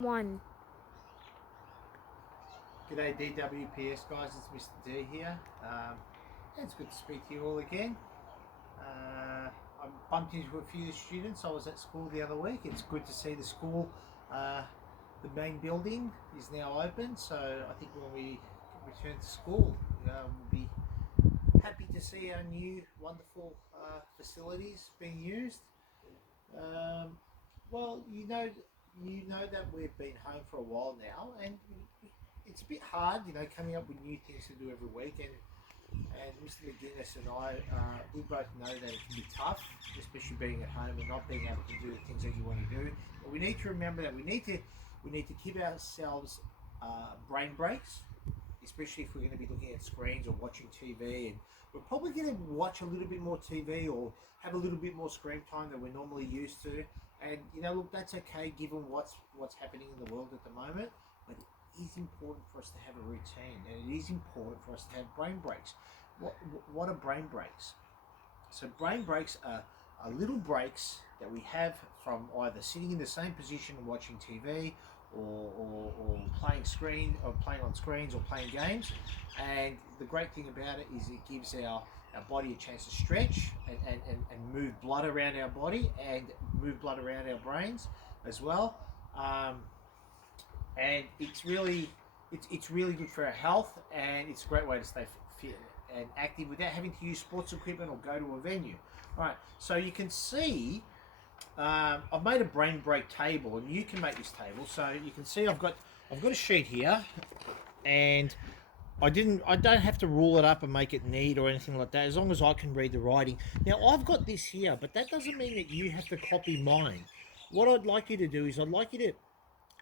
One. G'day DWPS guys, it's Mr. D here. It's good to speak to you all again. I bumped into a few students. I was at school the other week. It's good to see the school, the main building is now open, so I think when we return to school, we'll be happy to see our new wonderful facilities being used. Well, you know that we've been home for a while now, and it's a bit hard, coming up with new things to do every week. And Mr. McGuinness and I, we both know that it can be tough, especially being at home and not being able to do the things that you want to do. But we need to remember that we need to give ourselves brain breaks, especially if we're going to be looking at screens or watching TV. And we're probably going to watch a little bit more TV or have a little bit more screen time than we're normally used to. And look, that's okay given what's happening in the world at the moment. But it is important for us to have a routine, and it is important for us to have brain breaks. What are brain breaks? So brain breaks are little breaks that we have from either sitting in the same position and watching TV, or playing on screens or playing games. And the great thing about it is it gives our body a chance to stretch and move blood around our body and move blood around our brains as well. And it's really good for our health, and it's a great way to stay fit and active without having to use sports equipment or go to a venue. Right, so you can see I've made a brain break table, and you can make this table. So you can see I've got a sheet here, and I don't have to rule it up and make it neat or anything like that, as long as I can read the writing. Now I've got this here, but that doesn't mean that you have to copy mine. What I'd like you to do is I'd like you to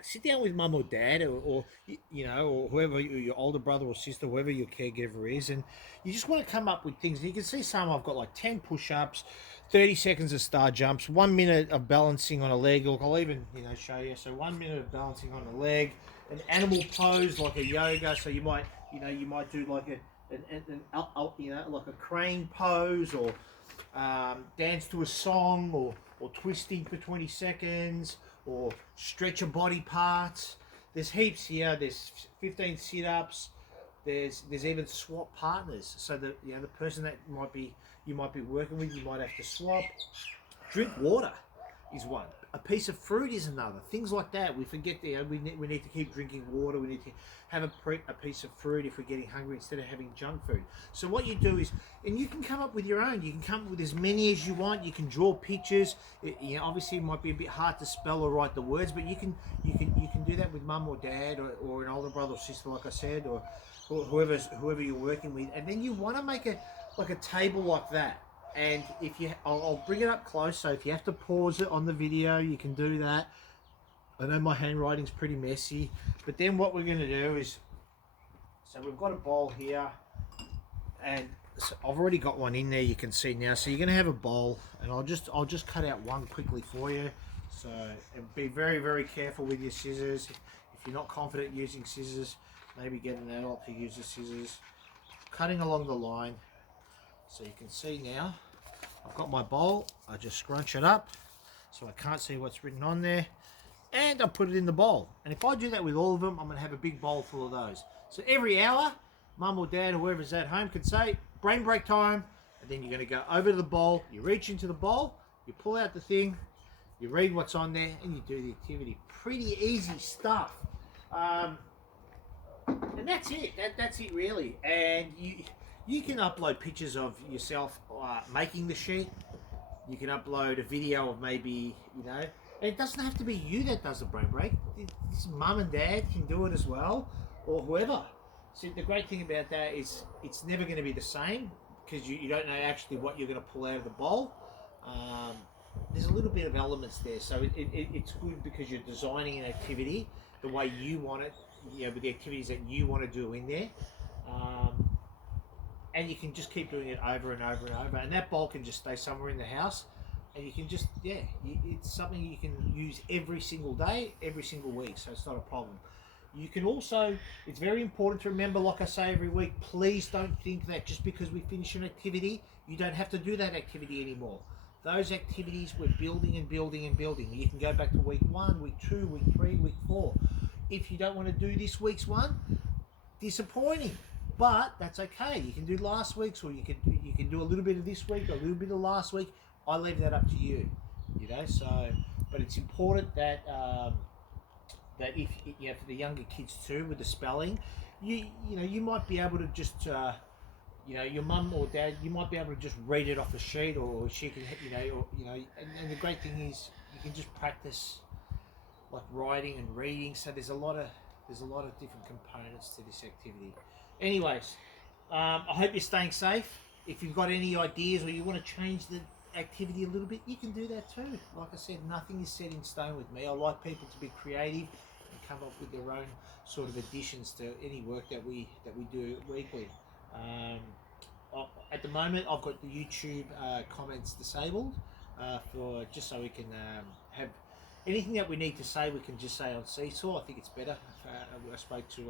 sit down with mum or dad, or or whoever, your older brother or sister, whoever your caregiver is, and you just want to come up with things. You can see some I've got like 10 push-ups, 30 seconds of star jumps, 1 minute of balancing on a leg. Look, I'll even show you. So 1 minute of balancing on a leg, an animal pose like a yoga. So you might do like like a crane pose, or dance to a song, or twisting for 20 seconds, or stretch your body parts. There's heaps here. There's 15 sit-ups. There's even swap partners. So that the person that you might be working with, you might have to swap. Drink water is one. A piece of fruit is another. Things like that. We forget that we need to keep drinking water. We need to have a piece of fruit if we're getting hungry, instead of having junk food. So what you do is, and you can come up with your own. You can come up with as many as you want. You can draw pictures. Obviously it might be a bit hard to spell or write the words, but you can do that with mum or dad, or an older brother or sister, like I said, or whoever you're working with. And then you want to make a table like that. And I'll bring it up close, so if you have to pause it on the video, you can do that. I know my handwriting's pretty messy, but then what we're going to do is, so we've got a bowl here, and so I've already got one in there, you can see now. So you're going to have a bowl, and I'll just cut out one quickly for you. So, and be very, very careful with your scissors. If you're not confident using scissors, maybe get an adult to use the scissors. Cutting along the line. So you can see now, I've got my bowl. I just scrunch it up so I can't see what's written on there, and I put it in the bowl. And if I do that with all of them, I'm going to have a big bowl full of those. So every hour, mum or dad or whoever's at home can say, brain break time, and then you're going to go over to the bowl, you reach into the bowl, you pull out the thing, you read what's on there, and you do the activity. Pretty easy stuff. And that's it. That's it really. And you can upload pictures of yourself making the sheet. You can upload a video of maybe, and it doesn't have to be you that does the brain break. This mum and dad can do it as well, or whoever. So the great thing about that is it's never going to be the same, because you don't know actually what you're going to pull out of the bowl. There's a little bit of elements there, so it's good because you're designing an activity the way you want it, with the activities that you want to do in there. And you can just keep doing it over and over and over, and that bowl can just stay somewhere in the house, and you can just it's something you can use every single day, every single week, so it's not a problem. You can also, it's very important to remember, like I say every week, please don't think that just because we finish an activity, you don't have to do that activity anymore. those activities we're building and building and building. You can go back to week 1, week 2, week 3, week 4. If you don't want to do this week's one, disappointing, but that's okay. You can do last week's, or you can do a little bit of this week, a little bit of last week. I leave that up to you, you know. So, but it's important that that if you know, for the younger kids too, with the spelling, you know, you might be able to just you know, your mum or dad, you might be able to just read it off a sheet, or she can, you know, or, you know, and the great thing is you can just practice like writing and reading. So there's a lot of different components to this activity. Anyways, I hope you're staying safe. If you've got any ideas or you want to change the activity a little bit, you can do that too. Like I said, nothing is set in stone with me. I like people to be creative and come up with their own sort of additions to any work that we do weekly. At the moment, I've got the YouTube comments disabled for just so we can have anything that we need to say. We can just say on Seesaw. I think it's better. I spoke to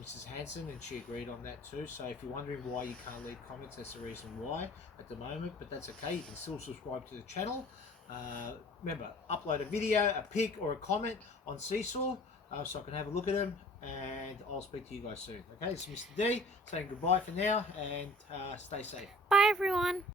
Mrs. Hanson, and she agreed on that too. So if you're wondering why you can't leave comments, that's the reason why at the moment. But that's okay. You can still subscribe to the channel. Remember, upload a video, a pic, or a comment on Seesaw, so I can have a look at them. And I'll speak to you guys soon. Okay, this is Mr. D saying goodbye for now, and stay safe. Bye, everyone.